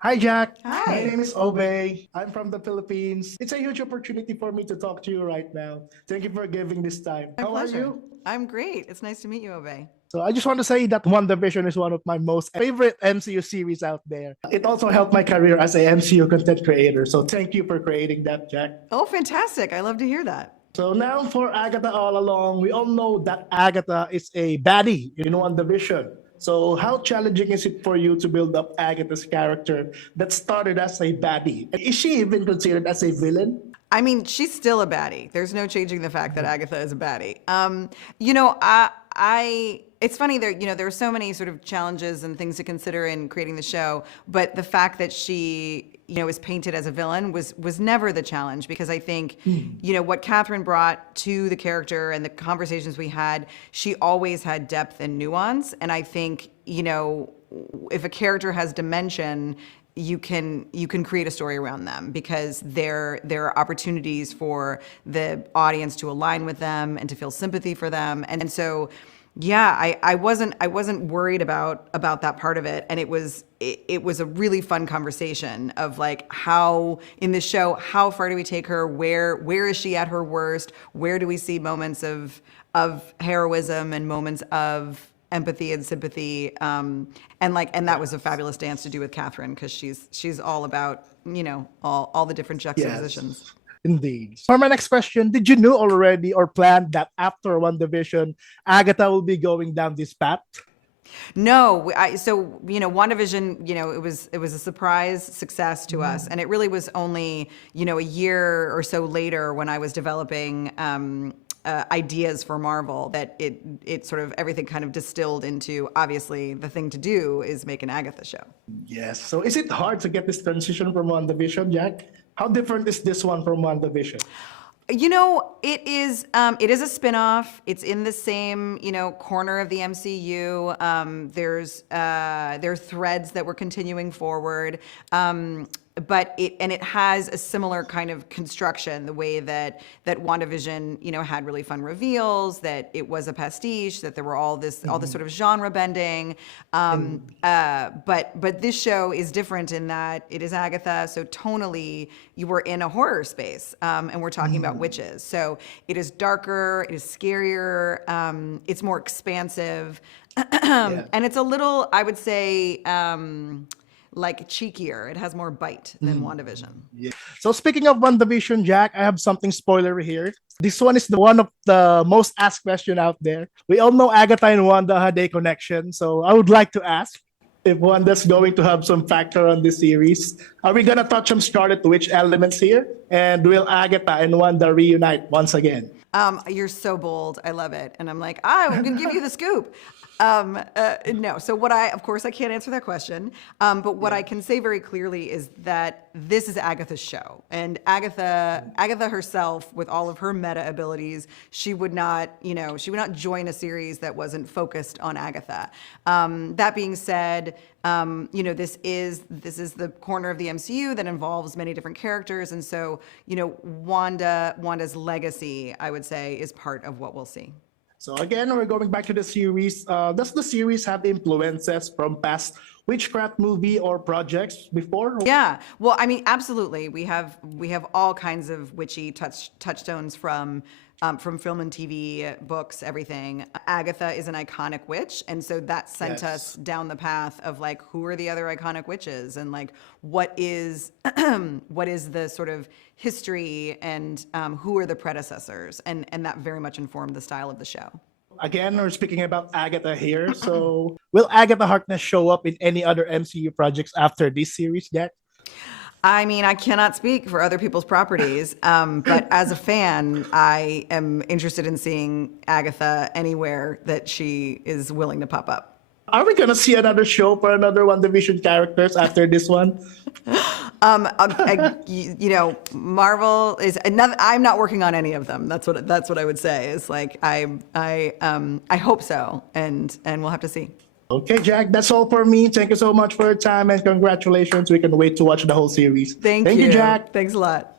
Hi, Jack. My Hi. name is Obey. I'm from the Philippines. It's a huge opportunity for me to talk to you right now. Thank you for giving this time. My How are pleasure. you? I'm great. It's nice to meet you, Obey. So I just want to say that WandaVision is one of my most favorite MCU series out there. It also helped my career as a MCU content creator. So thank you for creating that, Jack. Oh, fantastic. I love to hear that. So now for Agatha all along, we all know that Agatha is a baddie in WandaVision. So how challenging is it for you to build up Agatha's character that started as a baddie? And is she even considered as a villain? I mean, she's still a baddie. There's no changing the fact that Agatha is a baddie. It's funny there. There are so many sort of challenges and things to consider in creating the show, but the fact that she, is painted as a villain was never the challenge because I think, what Catherine brought to the character and the conversations we had, she always had depth and nuance, and I think, if a character has dimension, you can create a story around them because there are opportunities for the audience to align with them and to feel sympathy for them, and so yeah, I wasn't worried about that part of it, and it was a really fun conversation of like how in this show, how far do we take her, where is she at her worst, where do we see moments of heroism and moments of empathy and sympathy, and that was a fabulous dance to do with Catherine because she's all about all the different juxtapositions. Yes, indeed. For my next question, did you know already or plan that after One Division, Agatha will be going down this path? No, so WandaVision, it was a surprise success to us, and it really was only a year or so later when I was developing ideas for Marvel that it sort of everything kind of distilled into obviously the thing to do is make an Agatha show. Yes. So is it hard to get this transition from One Division, Jack? How different is this one from One Division? It is a spin-off. It's in the same, corner of the MCU. There are threads that we're continuing forward. But it has a similar kind of construction, the way that WandaVision, had really fun reveals, that it was a pastiche, that there were all this sort of genre bending. But this show is different in that it is Agatha, so tonally you were in a horror space, and we're talking about witches. So it is darker, it is scarier, it's more expansive, Yeah. and it's a little, I would say, like cheekier. It has more bite than WandaVision. Yeah. So speaking of One Division, Jack, I have something spoilery here. This one is the one of the most asked question out there. We all know Agatha and Wanda had a connection, so I would like to ask if Wanda's going to have some factor on this series. Are we gonna touch on Scarlet Witch elements here? And will Agatha and Wanda reunite once again? You're so bold. I love it. And I'm like, I'm going to give you the scoop. No. So of course, I can't answer that question. But what I can say very clearly is that this is Agatha's show, and Agatha herself, with all of her meta abilities, she would not join a series that wasn't focused on Agatha. That being said, this is the corner of the MCU that involves many different characters, and so Wanda's legacy, I would say, is part of what we'll see. So again, we're going back to the series. Does the series have influences from past witchcraft movie or projects before? Yeah, well, I mean, absolutely. We have all kinds of witchy touchstones from film and TV, books, everything. Agatha is an iconic witch, and so that sent us Yes. down the path of like, who are the other iconic witches, and like, what is what is the sort of history, and who are the predecessors, and that very much informed the style of the show. Again, we're speaking about Agatha here. So will Agatha Harkness show up in any other MCU projects after this series, Jack? I mean, I cannot speak for other people's properties, but as a fan, I am interested in seeing Agatha anywhere that she is willing to pop up. Are we gonna see another show for another One Division characters after this one? Marvel is another. I'm not working on any of them. That's what I would say. It's like I hope so, and we'll have to see. Okay, Jack, that's all for me. Thank you so much for your time and congratulations. We can wait to watch the whole series. Thank Thank you, you. Jack. Thanks a lot.